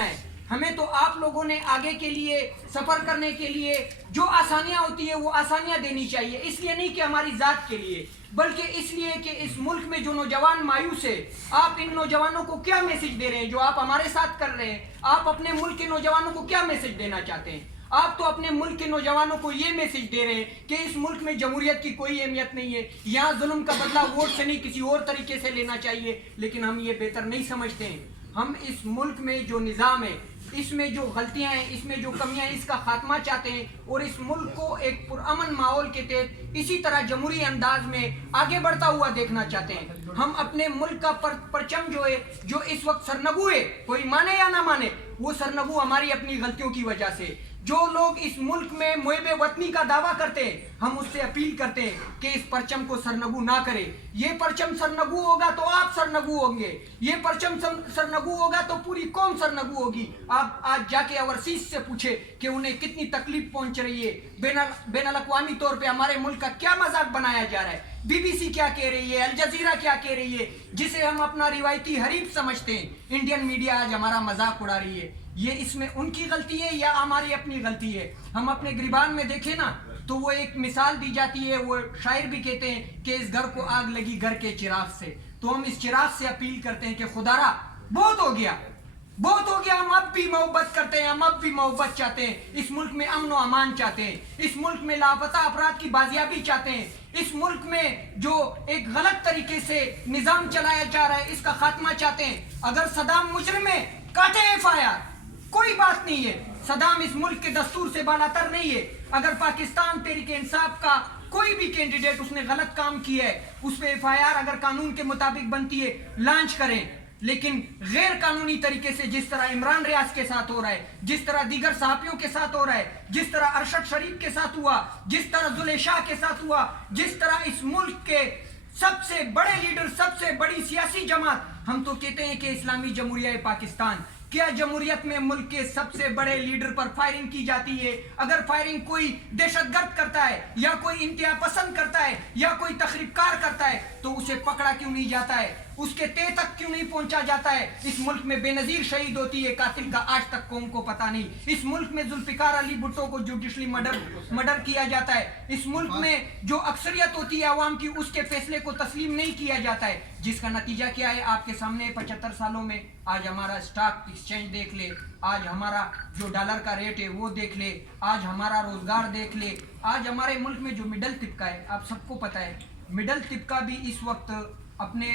دینا ہے. ہمیں تو آپ لوگوں نے آگے کے لیے سفر کرنے کے لیے جو آسانیاں ہوتی ہے وہ آسانیاں دینی چاہیے. اس لیے نہیں کہ ہماری ذات کے لیے, بلکہ اس لیے کہ اس ملک میں جو نوجوان مایوس ہے, آپ ان نوجوانوں کو کیا میسج دے رہے ہیں جو آپ ہمارے ساتھ کر رہے ہیں؟ آپ اپنے ملک کے نوجوانوں کو کیا میسج دینا چاہتے ہیں؟ آپ تو اپنے ملک کے نوجوانوں کو یہ میسج دے رہے ہیں کہ اس ملک میں جمہوریت کی کوئی اہمیت نہیں ہے, یہاں ظلم کا بدلہ ووٹ سے نہیں کسی اور طریقے سے لینا چاہیے. لیکن ہم یہ بہتر نہیں سمجھتے ہیں. ہم اس ملک میں جو نظام ہے, اس میں جو غلطیاں ہیں, اس میں جو کمیاں ہیں, اس کا خاتمہ چاہتے ہیں اور اس ملک کو ایک پرامن ماحول کے تحت اسی طرح جمہوری انداز میں آگے بڑھتا ہوا دیکھنا چاہتے ہیں. ہم اپنے ملک کا پرچم جو ہے, جو اس وقت سرنگو ہے, کوئی مانے یا نہ مانے, وہ سرنگو ہماری اپنی غلطیوں کی وجہ سے. جو لوگ اس ملک میں محب وطنی کا دعویٰ کرتے ہیں, ہم اس سے اپیل کرتے ہیں کہ اس پرچم کو سرنگو نہ کرے. یہ پرچم سرنگو ہوگا تو آپ سرنگو ہوں گے, یہ پرچم سرنگو ہوگا تو پوری قوم سرنگو ہوگی. آپ آج جا کے اوورسیز سے پوچھے کہ انہیں کتنی تکلیف پہنچ رہی ہے. بین الاقوامی طور پہ ہمارے ملک کا کیا مذاق بنایا جا رہا ہے, بی بی سی کیا کہہ رہی ہے, الجزیرہ کیا کہہ رہی ہے, جسے ہم اپنا روایتی حریف سمجھتے ہیں. انڈین میڈیا آج ہمارا مذاق اڑا رہی ہے. یہ اس میں ان کی غلطی ہے یا ہماری اپنی غلطی ہے؟ ہم اپنے گریبان میں دیکھیں نا تو وہ ایک مثال دی جاتی ہے, وہ شاعر بھی کہتے ہیں کہ اس گھر کو آگ لگی گھر کے چراغ سے. تو ہم اس چراغ سے اپیل کرتے ہیں کہ خدا را بہت ہو گیا, بہت ہو گیا. ہم اب بھی محبت کرتے ہیں, ہم اب بھی محبت چاہتے ہیں. اس ملک میں امن و امان چاہتے ہیں, اس ملک میں لاپتہ افراد کی بازیابی چاہتے ہیں, اس ملک میں جو ایک غلط طریقے سے نظام چلایا جا رہا ہے اس کا خاتمہ چاہتے ہیں. اگر صدام مجرم ہے, کاٹے FIR, کوئی بات نہیں ہے. صدام اس ملک کے دستور سے بالاتر نہیں ہے. اگر پاکستان تحریک انصاف کا کوئی بھی کینڈیڈیٹ اس نے غلط کام کیا ہے, اس پہ FIR اگر قانون کے مطابق بنتی ہے لانچ کریں. لیکن غیر قانونی طریقے سے جس طرح عمران ریاض کے ساتھ ہو رہا ہے, جس طرح دیگر صحافیوں کے ساتھ ہو رہا ہے, جس طرح ارشد شریف کے ساتھ ہوا, جس طرح زلے شاہ کے ساتھ ہوا, جس طرح اس ملک کے سب سے بڑے لیڈر, سب سے بڑی سیاسی جماعت, ہم تو کہتے ہیں کہ اسلامی جمہوریہ پاکستان, کیا جمہوریت میں ملک کے سب سے بڑے لیڈر پر فائرنگ کی جاتی ہے؟ اگر فائرنگ کوئی دہشت گرد کرتا ہے یا کوئی انتہا پسند کرتا ہے یا کوئی تخریب کار کرتا ہے تو اسے پکڑا کیوں نہیں جاتا ہے, اس کے تہ تک کیوں نہیں پہنچا جاتا ہے؟ اس ملک میں بے نظیر شہید ہوتی ہے, قاتل کا آج تک قوم کو پتہ نہیں. اس ملک میں ذوالفقار علی بھٹو کو جوڈیشلی مرڈر کیا جاتا ہے. اس ملک میں جو اکثریت ہوتی ہے عوام کی, اس کے فیصلے کو تسلیم نہیں کیا جاتا ہے, جس کا نتیجہ کیا ہے آپ کے سامنے. 75 سالوں میں آج ہمارا اسٹاک ایکسچینج دیکھ لے, آج ہمارا جو ڈالر کا ریٹ ہے وہ دیکھ لے, آج ہمارا روزگار دیکھ لے. آج ہمارے ملک میں جو مڈل طبقہ ہے, آپ سب کو پتہ ہے, مڈل طبقہ بھی اس وقت اپنے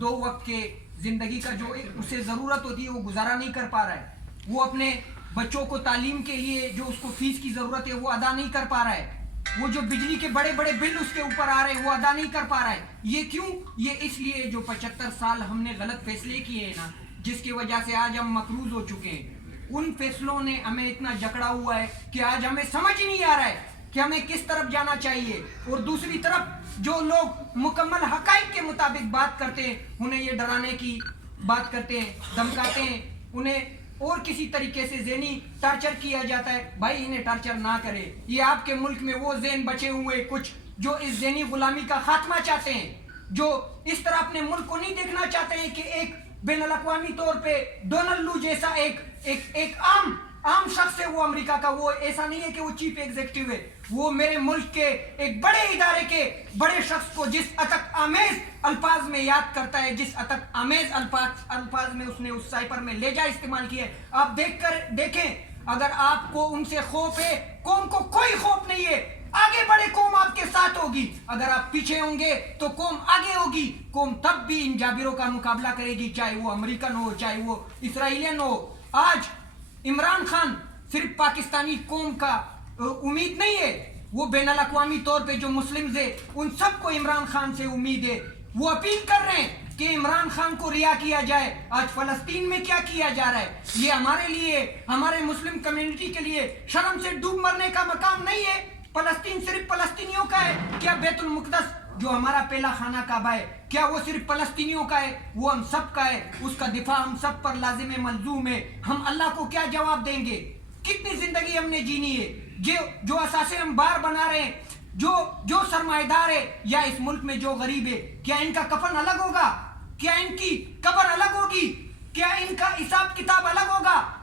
2 وقت کے زندگی کا جو اسے ضرورت ہوتی ہے وہ گزارا نہیں کر پا رہا ہے. وہ اپنے بچوں کو تعلیم کے لیے جو اس کو فیس کی ضرورت ہے وہ ادا نہیں کر پا رہا ہے. وہ جو بجلی کے بڑے بڑے بل اس کے اوپر آ رہے ہیں وہ ادا نہیں کر پا رہا ہے. یہ کیوں؟ یہ اس لیے جو 75 سال ہم نے غلط فیصلے کیے ہیں نا, جس کی وجہ سے آج ہم مقروض ہو چکے ہیں. ان فیصلوں نے ہمیں اتنا جکڑا ہوا ہے کہ آج ہمیں سمجھ ہی نہیں آ رہا ہے کہ ہمیں کس طرف جانا چاہیے. اور دوسری طرف جو لوگ مکمل حقائق کے مطابق بات کرتے ہیں, انہیں یہ ڈرانے کی بات کرتے ہیں, دھمکاتے ہیں, انہیں اور کسی طریقے سے ذہنی ٹارچر کیا جاتا ہے. بھائی انہیں ٹارچر نہ کرے. یہ آپ کے ملک میں وہ ذہن بچے ہوئے کچھ جو اس ذہنی غلامی کا خاتمہ چاہتے ہیں, جو اس طرح اپنے ملک کو نہیں دیکھنا چاہتے ہیں کہ ایک بین الاقوامی طور پہ ڈونلڈ لو جیسا ایک عام شخص ہے وہ امریکہ کا. وہ ایسا نہیں ہے کہ وہ چیف ایگزیکٹو ہے, وہ میرے ملک کے ایک بڑے ادارے کے بڑے شخص کو جس اتک آمیز الفاظ میں یاد کرتا ہے, جس اتک آمیز الفاظ میں اس نے اس سائپر میں لہجہ استعمال کیا ہے. آپ دیکھیں, اگر آپ کو ان سے خوف ہے, قوم کو کوئی خوف نہیں ہے. آگے بڑے قوم آپ کے ساتھ ہوگی. اگر آپ پیچھے ہوں گے تو قوم آگے ہوگی. قوم تب بھی ان جابروں کا مقابلہ کرے گی, چاہے وہ امریکن ہو, چاہے وہ اسرائیلین ہو. آج عمران خان صرف پاکستانی قوم کا امید نہیں ہے, وہ بین الاقوامی طور پہ جو مسلمز ہیں ان سب کو عمران خان سے امید ہے. وہ اپیل کر رہے ہیں کہ عمران خان کو رہا کیا جائے. آج فلسطین میں کیا کیا جا رہا ہے, یہ ہمارے لیے, ہمارے مسلم کمیونٹی کے لیے شرم سے ڈوب مرنے کا مقام نہیں ہے. فلسطین صرف فلسطینیوں کا ہے کیا؟ بیت المقدس جو ہمارا پہلا خانہ کعبہ ہے, کیا وہ صرف فلسطینیوں کا ہے؟ وہ ہم سب کا ہے. اس کا دفاع ہم سب پر لازم ملزوم ہے. ہم اللہ کو کیا جواب دیں گے؟ کتنی زندگی ہم نے جینی ہے؟ جو اثاثے ہم بار بنا رہے ہیں, جو سرمایہ دار ہے یا اس ملک میں جو غریب ہے, کیا ان کا کفن الگ ہوگا؟ کیا ان کی قبر الگ ہوگی؟ کیا ان کا حساب کتاب الگ ہوگا؟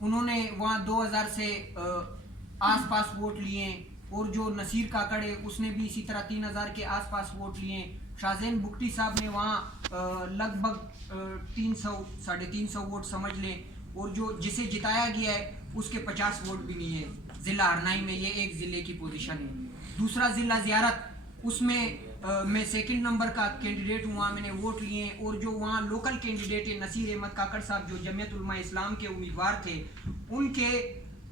انہوں نے وہاں 2000 سے آس پاس ووٹ لیے ہیں، اور جو نصیر کاکڑ ہے اس نے بھی اسی طرح 3000 کے آس پاس ووٹ لیے ہیں۔ شاہزین بگٹی صاحب نے وہاں لگ بھگ 300 350 ووٹ سمجھ لیں، اور جو جسے جتایا گیا ہے اس کے 50 ووٹ بھی نہیں ہے ضلع ہرنائی میں۔ یہ ایک ضلع کی پوزیشن ہے۔ دوسرا ضلع زیارت، اس میں میں سیکنڈ نمبر کا کینڈیڈیٹ ہوں، وہاں میں نے ووٹ لیے ہیں، اور جو وہاں لوکل کینڈیڈیٹ ہے نصیر احمد کاکڑ صاحب جو جمعیت علماء اسلام کے امیدوار تھے،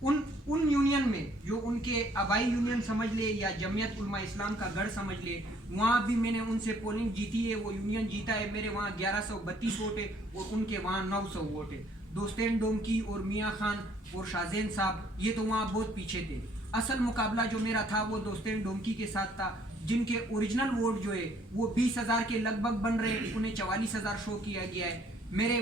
ان یونین میں جو ان کے آبائی یونین سمجھ لے یا جمعیت علماء اسلام کا گڑھ سمجھ لے، وہاں بھی میں نے ان سے پولنگ جیتی ہے، وہ یونین جیتا ہے۔ میرے وہاں 1132 ووٹ ہے اور ان کے وہاں 900 ووٹ ہے۔ دوستین ڈومکی اور میاں خان اور شاہزین صاحب یہ تو وہاں بہت پیچھے تھے۔ اصل مقابلہ جو میرا تھا وہ دوستین ڈومکی کے ساتھ تھا، جن کے اوریجنل ووٹ جو ہے وہ 20,000 کے لگ بھگ بن رہے ہیں، انہیں 44,000 شو کیا گیا ہے۔ میرے